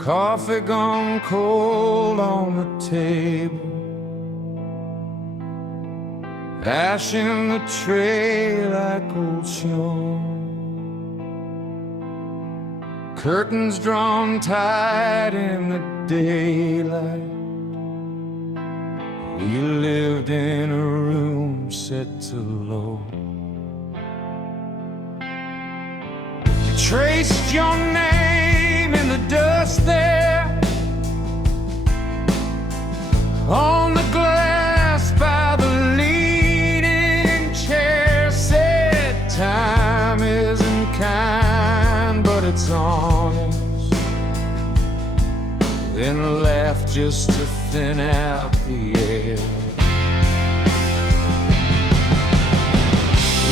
Coffee gone cold on the table, ash in the tray like old snow, curtains drawn tight in the daylight. We lived in a room set to low. You traced your name in the dust there, on the glass by the leaning chair. Said time isn't kind, but it's honest. Then laughed just to thin out the air.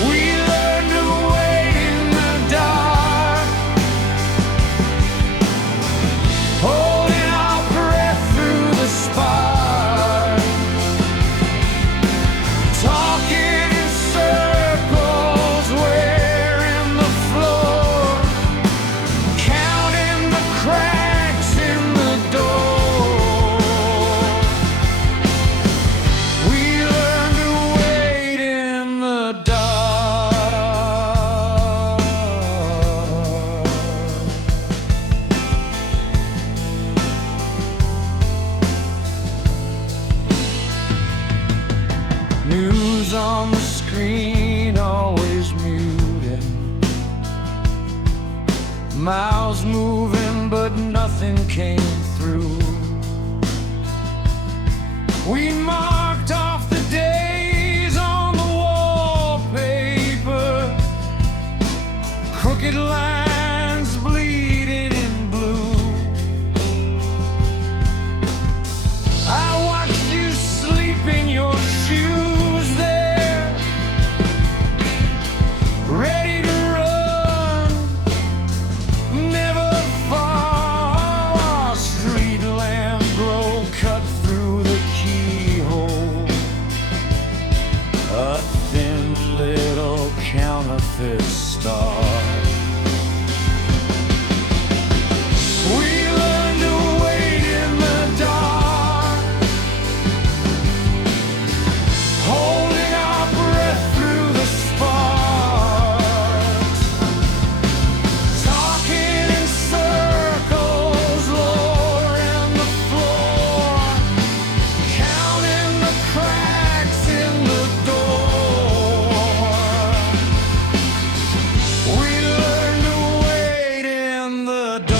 We learned to wait in the dark, holding our breath through the spark, talking in circles, wearing the floor, counting the cracks in the door. We learned to wait in the dark. News on the screen always muted, mouths moving but nothing came through. We marked off the days on the wallpaper, crooked lines bleeding in blue. I watched you sleep in your shoes there, ready to run, never far. Street lamp glow cut through the keyhole, a thin little counterfeit star. We learned to wait in the dark, holding our breath through the sparks, talking in circles, lowering the floor, counting the cracks in the door. We learned to wait in the dark.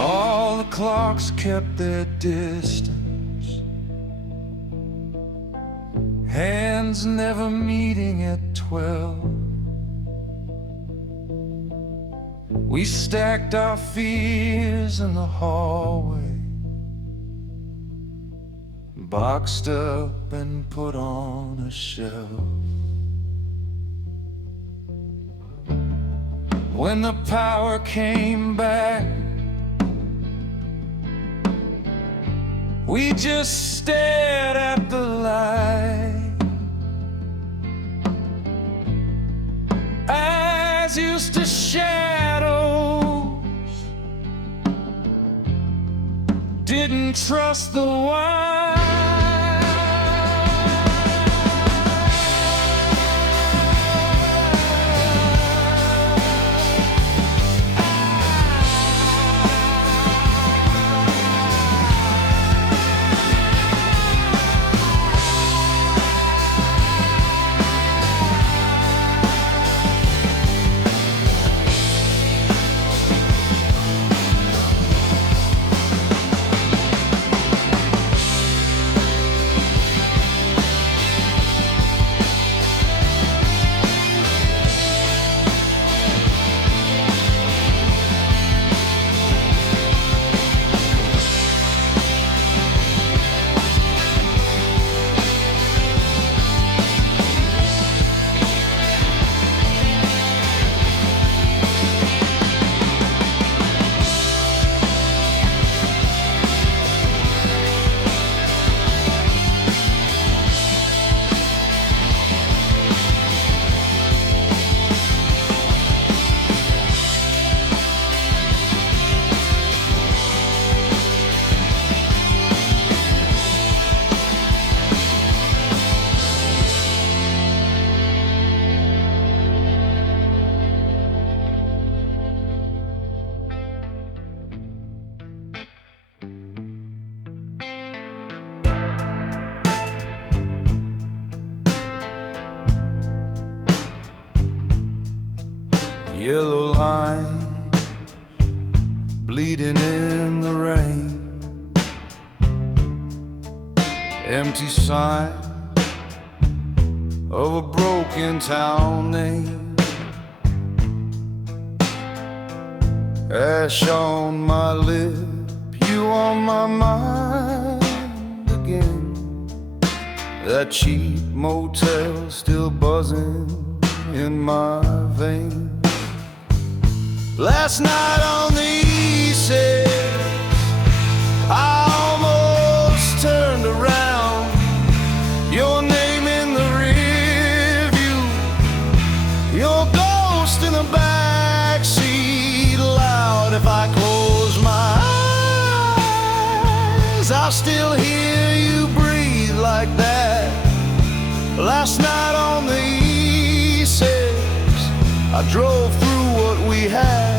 All the clocks kept their distance, hands never meeting at 12. We stacked our fears in the hallway, boxed up and put on a shelf. When the power came back, we just stared at the light. Eyes used to shadows, didn't trust the wine. Yellow line bleeding in the rain, empty sign of a broken town name. Ash on my lip, you on my mind again. That cheap motel still buzzing in my veins. Last night on the east side, I almost turned around. Your name in the rearview, your ghost in the backseat. Loud, if I close my eyes, I still hear you breathe like that. Last night on the E6, I drove through what we had.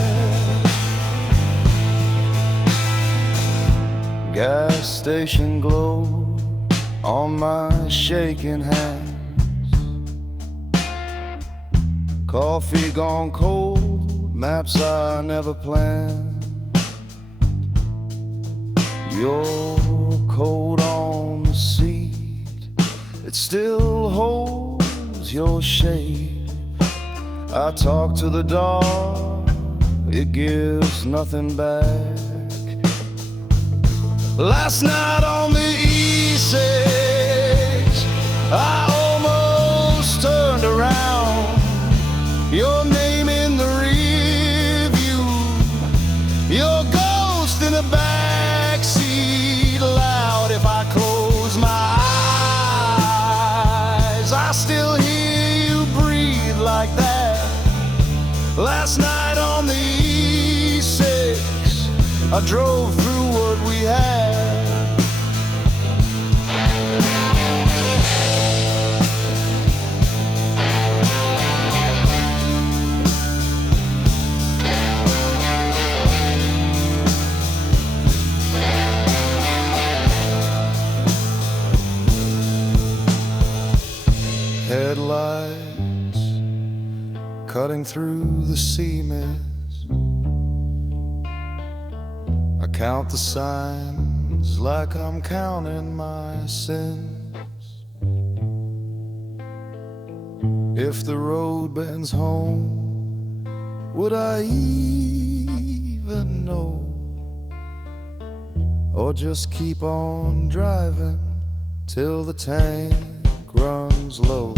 Gas station glow on my shaking hands. Coffee gone cold, maps I never planned. Your coat on the seat, it still holds your shade. I talk to the dark, it gives nothing back. Last night on the E6, I almost turned around. Your name in the rearview, your ghost in the backseat. Loud, if I close my eyes, I still hear you breathe like that. Last night on the E6, I drove through what we had. Headlights cutting through the sea mist. I count the signs like I'm counting my sins. If the road bends home, would I even know? Or just keep on driving till the tank runs low?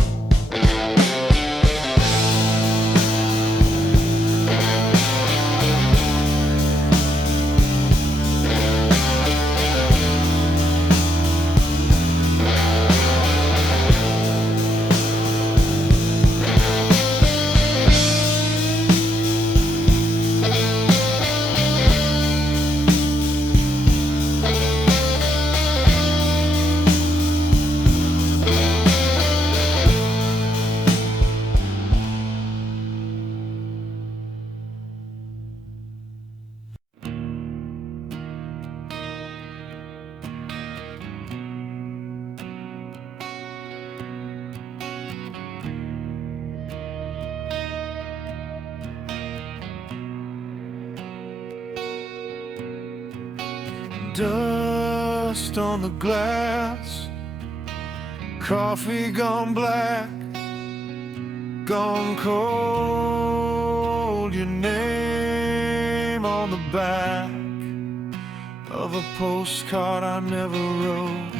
Dust on the glass, coffee gone black, gone cold. Your name on the back of a postcard I never wrote.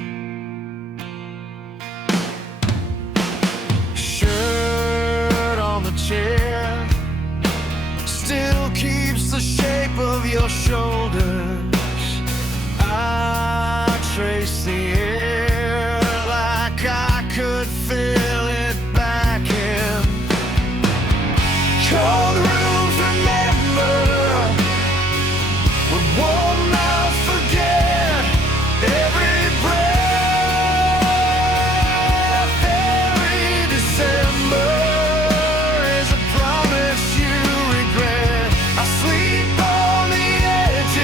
Shirt on the chair still keeps the shape of your shoulders. I trace the air like I could feel it back in. Cold rooms remember, but warm mouths forget. Every breath, every December is a promise you regret. I sleep on the edge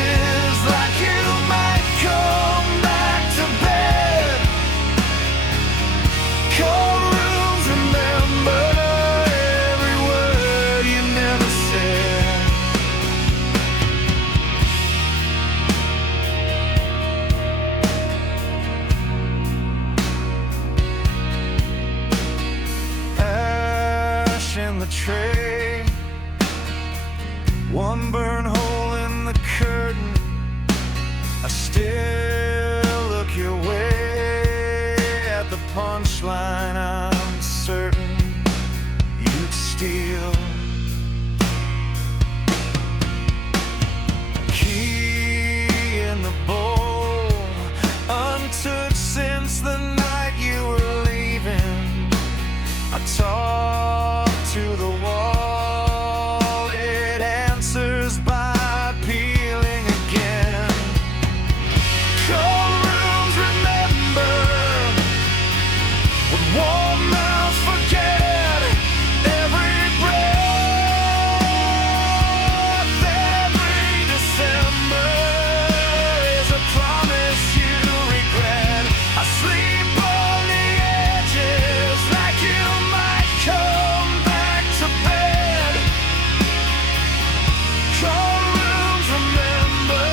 the tray. One burn hole in the curtain, I still look your way. At the punchline, I'm certain you'd steal. Key in the bowl, untouched since the night you were leaving. I talk to the wall, it answers by peeling again. Cold rooms remember what warm mouths forget. Every breath, every December is a promise you regret. I sleep on the edges like you might come back to bed. Cold rooms remember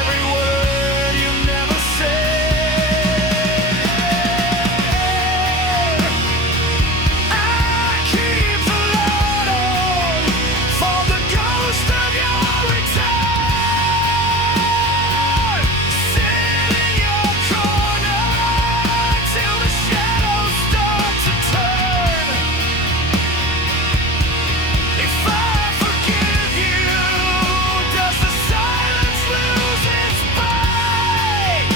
every word you never said. I keep the light on for the ghost of your return. Sit in your corner till the shadows start to turn. If I forgive you, does the silence lose its bite?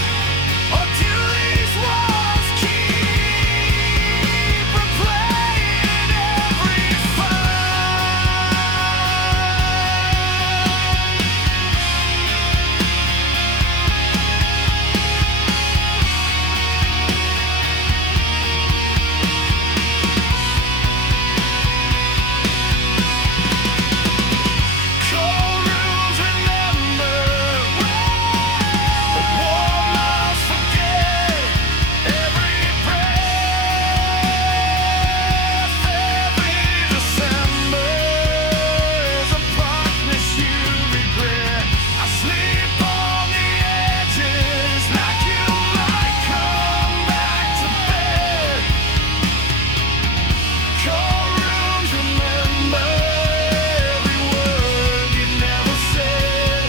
Or do these walls keep replaying every Cold rooms remember what warm mouths forget. Every breath, every December is a promise you regret. I sleep on the edges like you might come back to bed. Cold rooms remember every word you never said.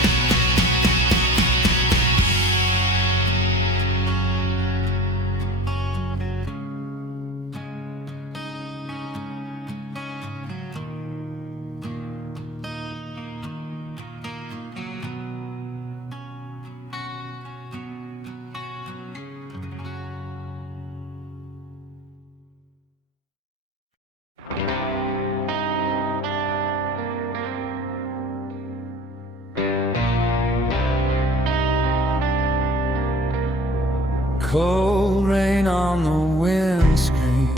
Cold rain on the windscreen,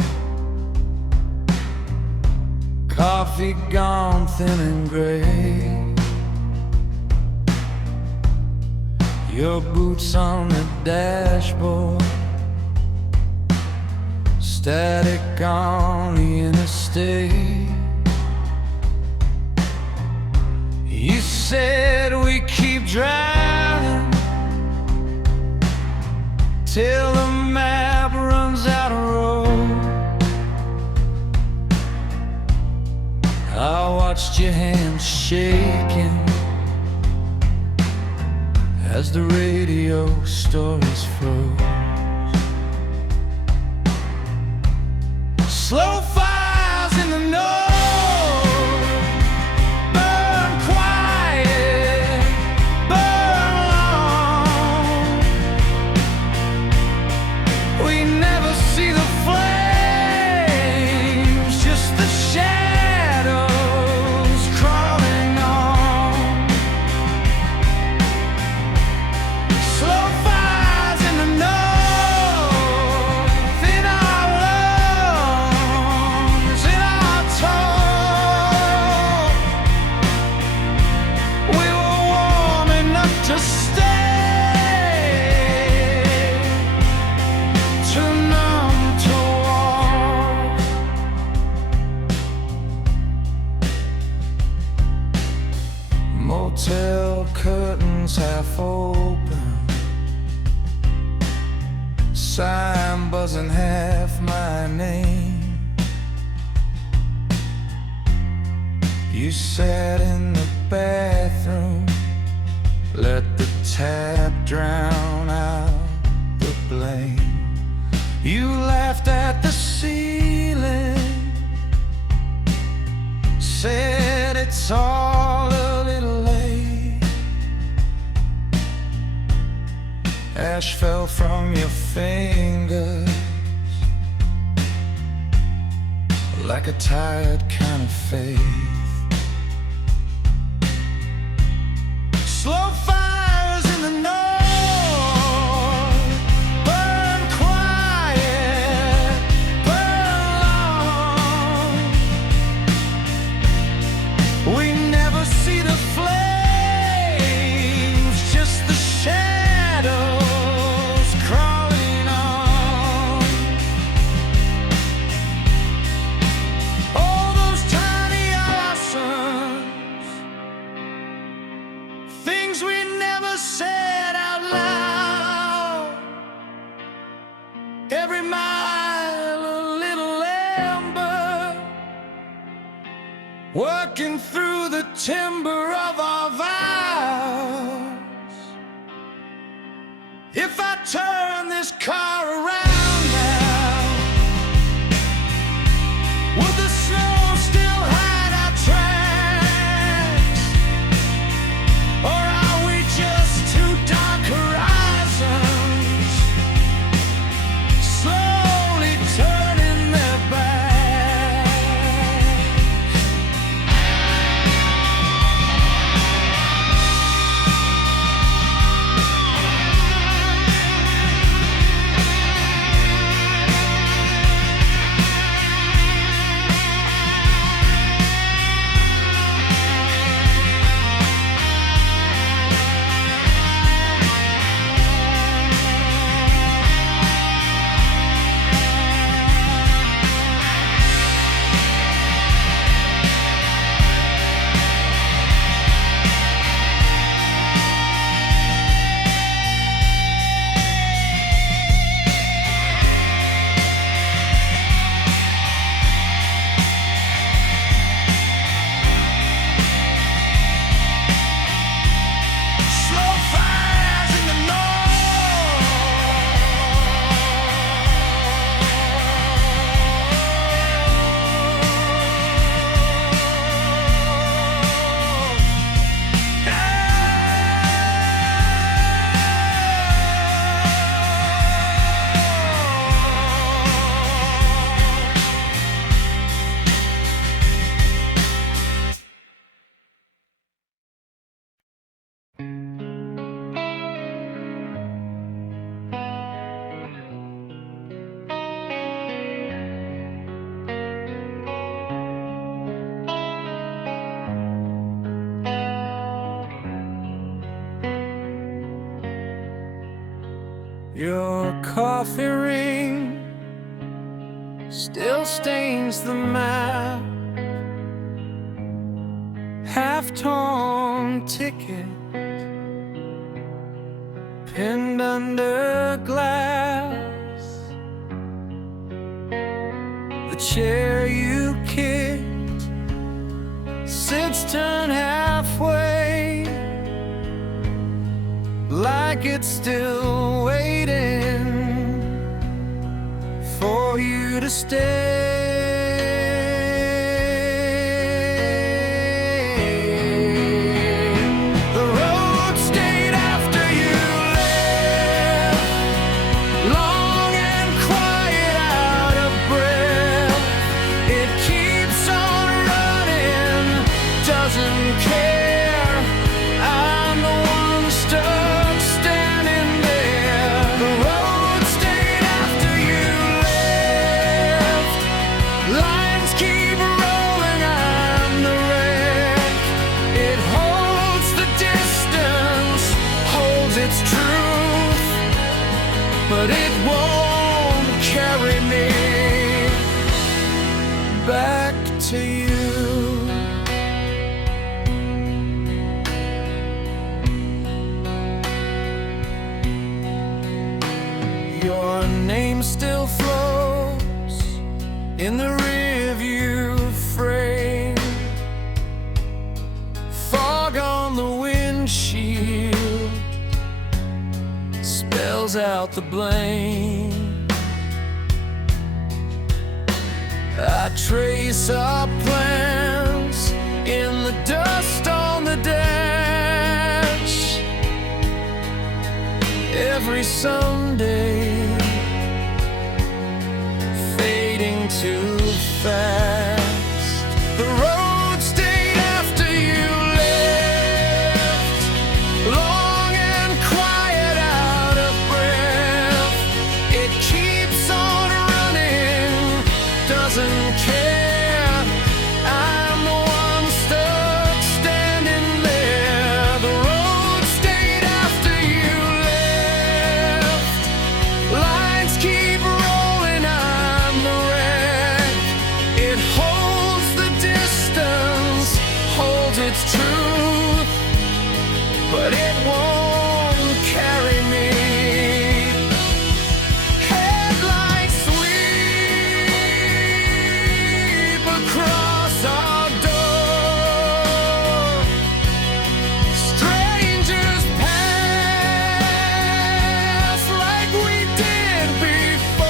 coffee gone thin and gray, your boots on the dashboard, static on the interstate. You said we keep driving till the map runs out of road. I watched your hands shaking as the radio stories froze. Slow fires in the north, burn quiet, burn long. We never see the flames, just the shadows crawling on. Slow fires in the north, in our lungs, in our talk. We were warm enough to stay, too numb to walk. Motel curtains half open, sign buzzing half my name. You sat in the bathroom, let the tap drown out the blame. You laughed at the ceiling, said it's all a little late. Ash fell from your fingers like a tired kind of faith. Slow fires in the north, burn quiet, burn long. We never see the flames, just the shadows crawling on. All those tiny blossoms, things we never said out loud. Every mile a little ember, working through the timber of our vows. If I turn this car around now, would the snow still hide our tracks? Or are we just two dark horizons, slowly turning their backs? Slow fires in the Your coffee ring still stains the map. Half-torn ticket pinned under glass. The chair you kicked sits turned halfway, like it's still waiting for you to stay. The road stayed after you left, long and quiet, out of breath. It keeps on running, doesn't care. I'm the one stuck standing there. The road stayed after you left, lines keep rolling, I'm the wreck. It holds the distance, holds its truth, but it won't carry me back to you. Your name still floats in the rearview frame, out the blame. I trace our plans in the dust on the dash. Every Sunday fading too fast. The road stayed after you left, long and quiet, out of breath. It keeps on running, doesn't care. I'm the one stuck standing there. The road stayed after you left. Lines keep rolling, I'm the wreck. It holds the distance, holds its truth, but it won't carry me. Headlights sweep across our door. Strangers pass like we did before.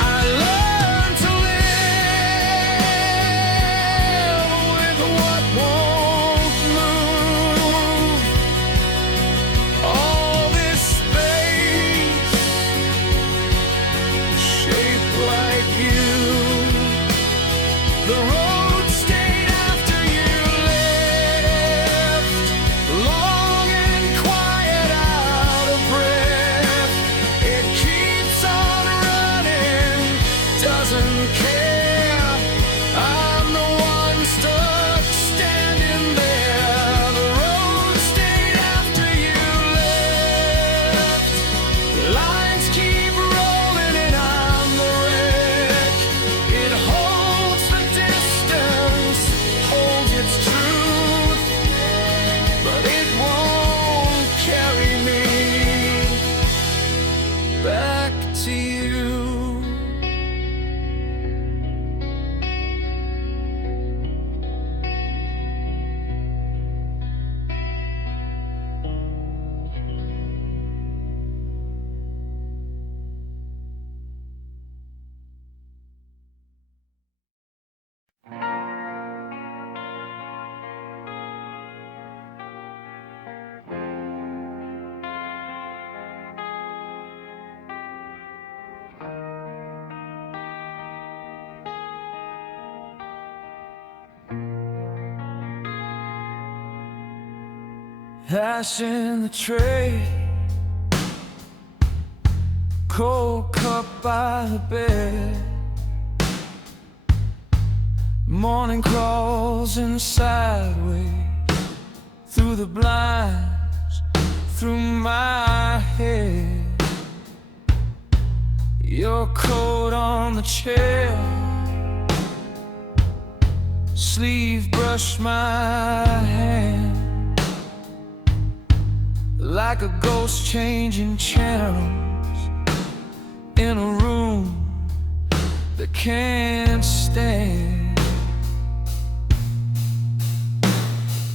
I learned to live with what won't move. All this space shaped like you. The road stayed after you left, long and quiet, out of breath. It keeps on running, doesn't care. I'm the one stuck standing there. The road stayed after you left. Lines keep rolling and I'm the wreck. It holds the distance, holds its truth, but it won't carry me back to you. Ash in the tray, cold cup by the bed. Morning crawls in sideways through the blinds, through my head. Your coat on the chair, sleeve brush my hand. Like a ghost changing channels in a room that can't stand.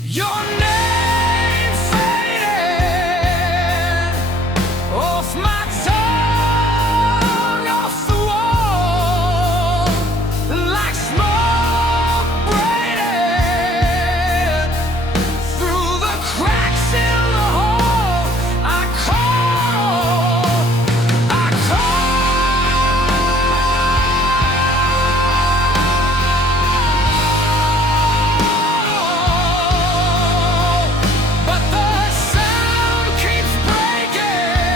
Your name faded off my tongue, off the wall, like smoke braided through the cracks in the hole. I call, but the sound keeps breaking.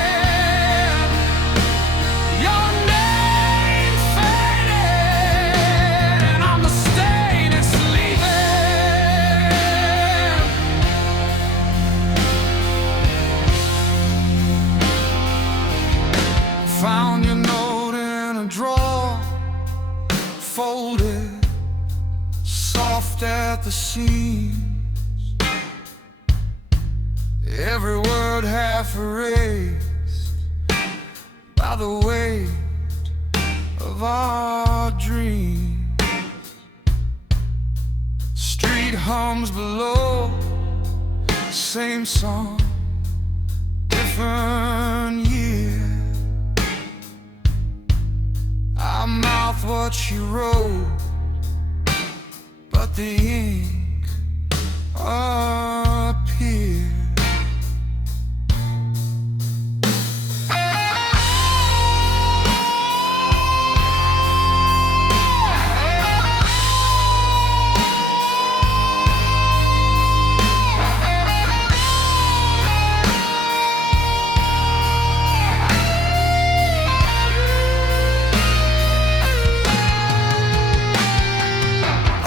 Your name faded, and I'm the stain it's leaving. Found your note in a drawer, folded, soft at the seams. Every word half erased by the weight of our dreams. Street hums below, same song, different year. I mouth what she wrote, but the ink appeared.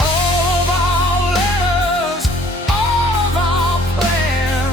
All of our letters, all of our plans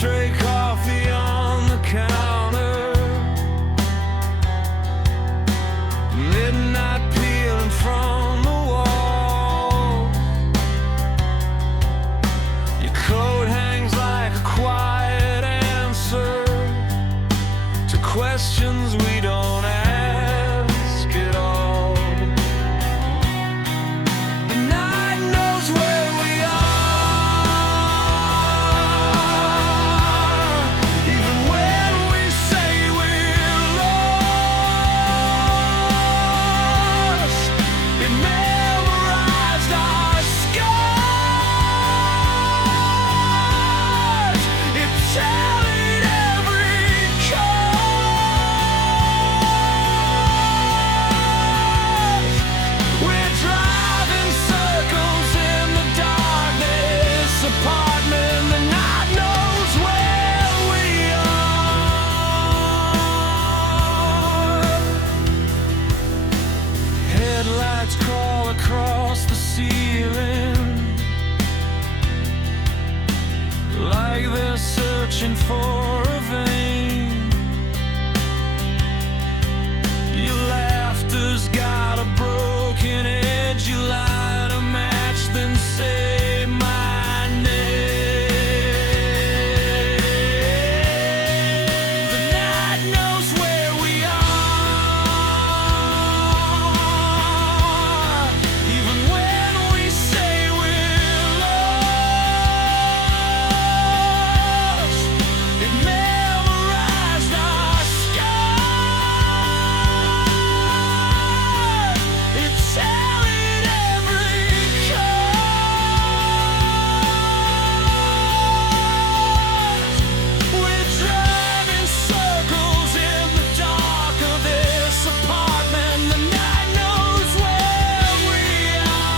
Tray coffee on the counter, midnight peeling from the wall. Your coat hangs like a quiet answer to questions we don't ask at all. The night knows where we are, even when we say we're lost. It memorized our scars. It tallied every cost. We're driving circles in the darkness apartment. The night knows where we are. Headlights crawl across the ceiling like they're searching for a vein. Your laughter's got a broken edge. You light a match, then say my name. The night knows where we are, even when we say we're lost. It memorized our scars. It tallied every cost. We're driving circles in the dark of this apartment. The night knows where we are.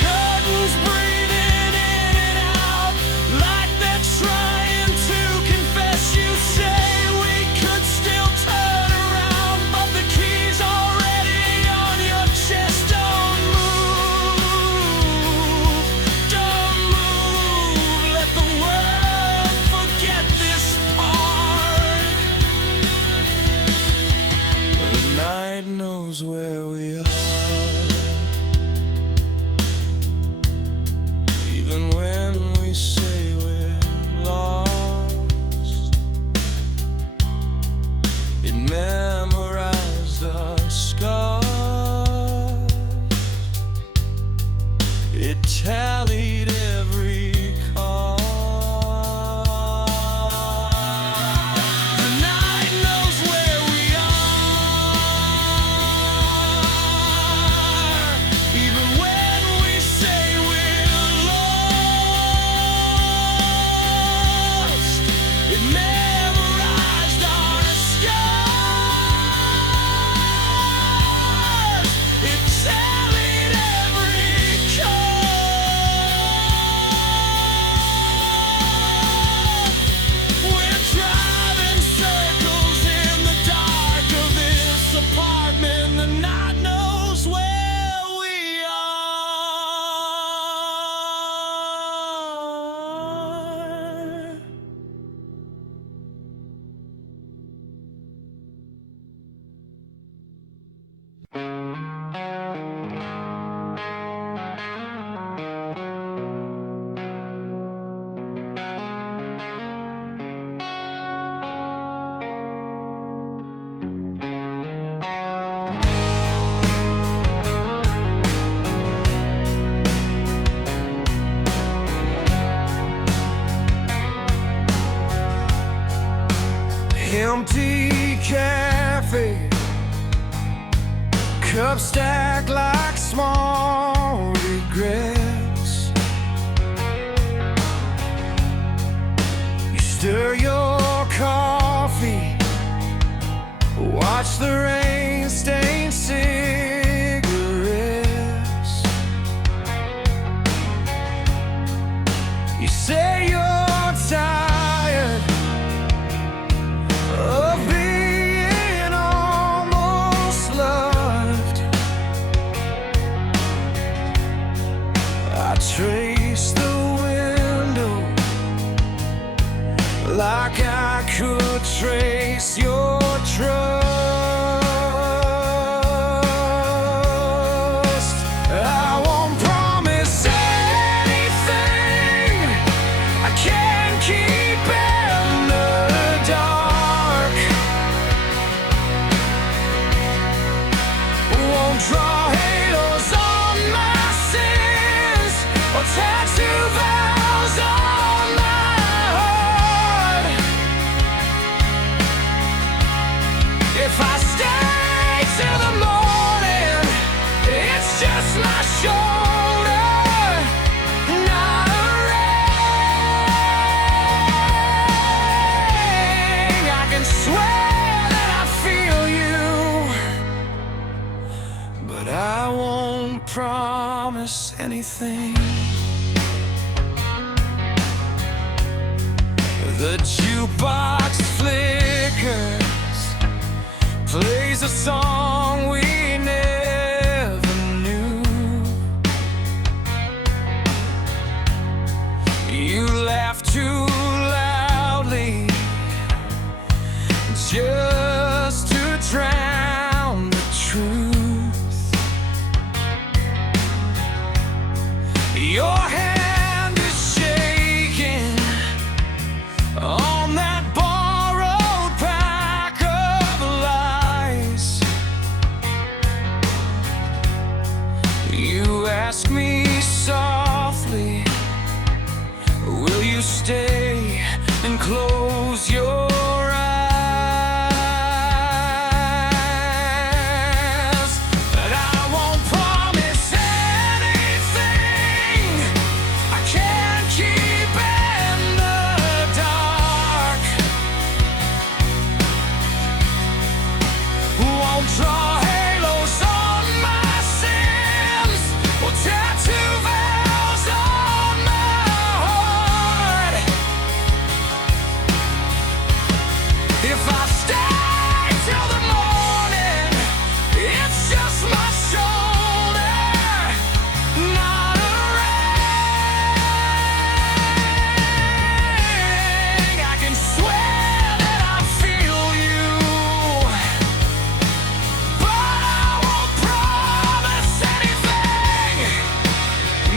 Curtains breathing in and out like they're trying to confess. You say we could still turn around, but the key's already on your chest. Don't move, don't move. Let the world forget this part. The night knows where we are, even when we say we're lost. It memorized our scars. It tallied every cost. The night knows where we are, even when we say we're lost. It memorized our scars. It tallied every cost. We're driving circles in the dark of this apartment. The night knows where we are. Empty cafe, cups stacked like small regrets. You stir your coffee, watch the rain stain cigarettes. You say you're tired of being almost loved. trace your trust. I won't promise anything I can't keep in the dark. Won't draw halos on my sins or tattoo vows on my heart. If I stay till the morning, it's just my shoulder, not a ring. I can swear that I feel you, but I won't promise anything. The jukebox flickers, plays a song we never knew. You laugh too loudly just to drown the truth. Your hand is shaking on that borrowed pack of lies. You ask me softly, will you stay and close your eyes? But I won't promise anything I can't keep in the dark. Won't draw halos on my sins or tattoo vows on my heart. If I stay till the morning, it's just my shoulder, not a ring. I can swear that I feel you, but I won't promise anything.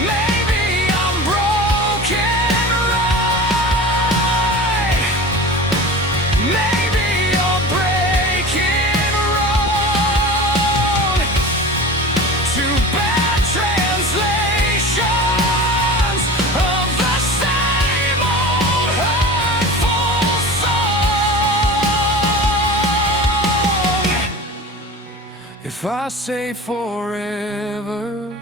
Maybe I'm broken right, maybe you're breaking wrong. Two bad translations of the same old hurtful song. If I say forever,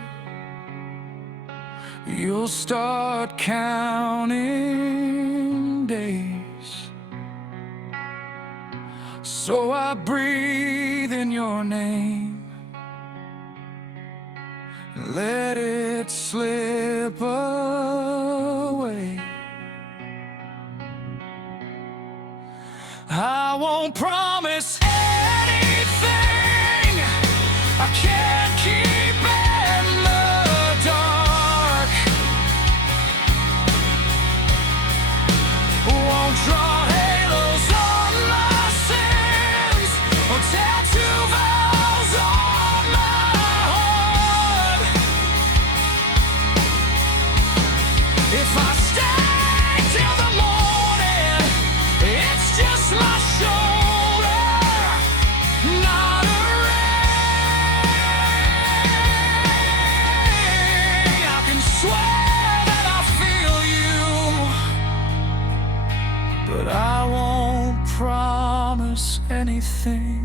you'll start counting days. So I breathe in your name, let it slip away. I won't promise anything I can't keep in the dark. Won't draw halos on my sins or tattoo vows on my heart. If I stay till the morning, it's just my shoulder, not a ring. I can swear that I feel you, but I won't promise anything.